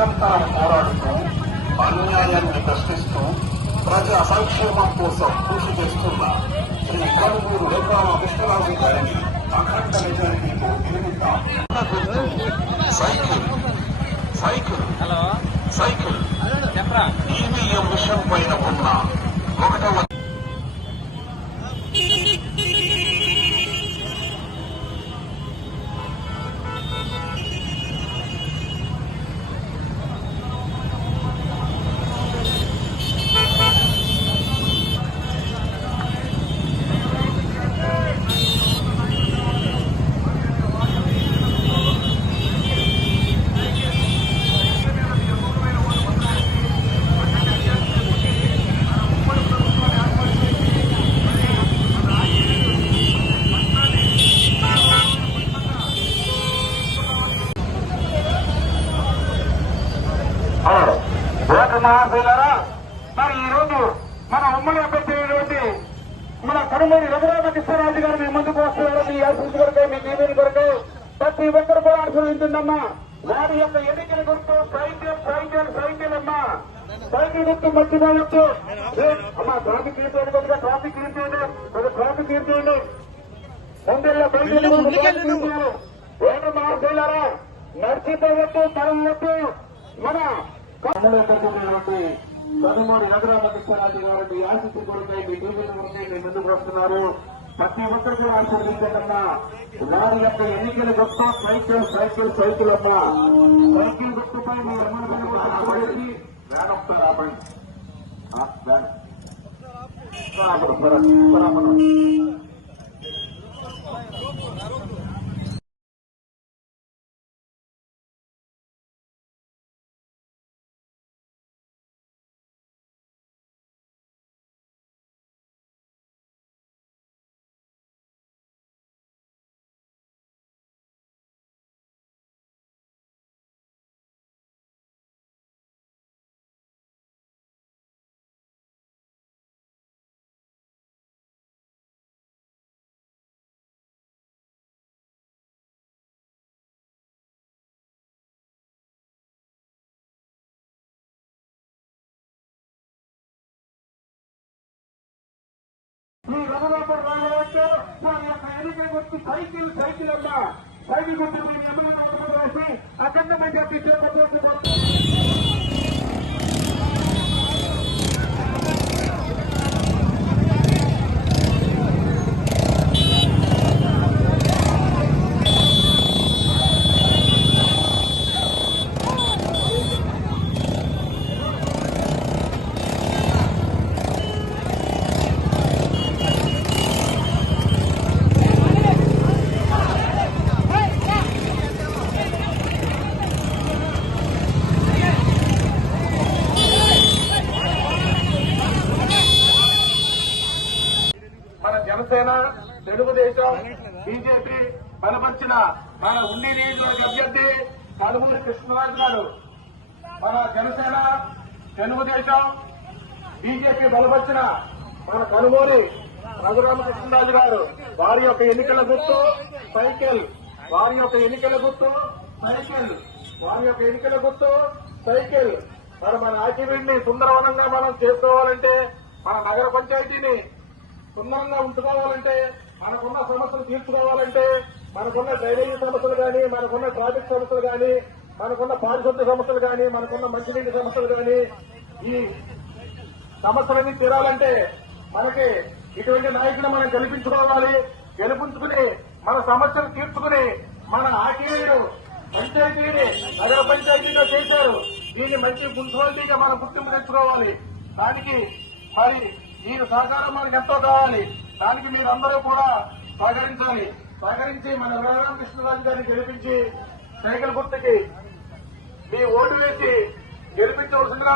నిరంతరం పోరాడుతూ అన్యాయాన్ని ప్రశ్నిస్తూ ప్రజా సంక్షేమం కోసం కృషి చేస్తున్న శ్రీ కనుమూరు వెంకటరామకృష్ణరాజు గారిని అఖండ మెజారిటీతో గెలుపుతాం. సైకిల్ సైకిల్ సైకిల్ ఈవీఎం విషయం పైన ఉన్న ఒకటవ మహాశైలారా, మరి ఈ రోజు మన ఉమ్మడి అభ్యర్థి మన కనుమూరి రఘురామకృష్ణరాజు గారు మీ ముందుకు వస్తున్నారు. మీ ఆశీస్సు కొరకై, మీ దీవెన కొరకై ప్రతి ఒక్కరు కూడా ఆశీర్వదించిందమ్మా. వారి యొక్క ఎన్నికల గుర్తు సైకిల్ సైకిల్ సైకిల్ అమ్మా. సైకిల్ గుర్తు మర్చిపోవచ్చు అమ్మా. ట్రాఫిక్ క్లీన్ చేయండి, కొద్దిగా ట్రాఫిక్ క్లీన్ చేయండి, కొద్దిగా ట్రాఫిక్ క్లీన్ చేయండి. ముందెల్లా బయట వేరు మహాశైలారా, మర్చిపోవద్దు, తరవద్దు. మన కనుమూరి రఘురామకృష్ణరాజు గారు మీ ఆశీస్సు కొరకై, మీ దీవెన కొరకై మీ ముందుకు వస్తున్నారు. ప్రతి ఒక్కరు కూడా ఆశీర్వదించకన్నా. వారి యొక్క ఎన్నికల గుర్తు సైకిల్ సైకిల్ సైకిల్ అమ్మా. సైకిల్ గుర్తుపై మీ వ్యాన్ ఒకసారి ఆపండి. మీ రఘురామపురం రామరాజు వారి యొక్క ఎన్నికల గుర్తు సైకిల్ సైకిల్ అమ్మా. సైకిల్ గుర్తు మీ ఎమ్మెల్యే వేసి అఖండ మెజార్టీ చేపట్టబోతున్నారు. జనసేన, తెలుగుదేశం, బీజేపీ బలపరిచిన మన ఉండి నియోజకవర్గ అభ్యర్థి కనుమూరి కృష్ణరాజు గారు. మన జనసేన, తెలుగుదేశం, బీజేపీ బలపరిచిన మన కనుమూరి రఘురామకృష్ణరాజు గారు. వారి యొక్క ఎన్నికల గుర్తు సైకిల్. వారి యొక్క ఎన్నికల గుర్తు సైకిల్. వారి యొక్క ఎన్నికల గుర్తు సైకిల్. మన ఆకివీడిని సుందరవనంగా మనం చేసుకోవాలంటే, మన నగర పంచాయతీని సుందరంగా ఉంచుకోవాలంటే, మనకున్న సమస్యలు తీర్చుకోవాలంటే, మనకున్న డ్రైనేజీ సమస్యలు కానీ, మనకున్న ట్రాఫిక్ సమస్యలు కానీ, మనకున్న పారిశుద్ధ్య సమస్యలు కానీ, మనకున్న మంచినీటి సమస్యలు కానీ, ఈ సమస్యలన్నీ తీరాలంటే మనకి ఇటువంటి నాయకులు మనం గెలిపించుకోవాలి. గెలిపించుకుని మన సమస్యలు తీర్చుకుని మన ఆకేయుడు పంచాయతీని నగర పంచాయతీగా చేశారు. దీన్ని మంచి మున్సిపాలిటీగా మనం గుర్తింపు తెచ్చుకోవాలి. దానికి మరి మీరు సహకారం మనకు ఎంతో కావాలి. దానికి మీరందరూ కూడా సహకరించాలి. సహకరించి మన రఘురామకృష్ణరాజు గారిని గెలిపించి సైకిల్ గుర్తుకి మీ ఓటు వేసి గెలిపించవలసిందిగా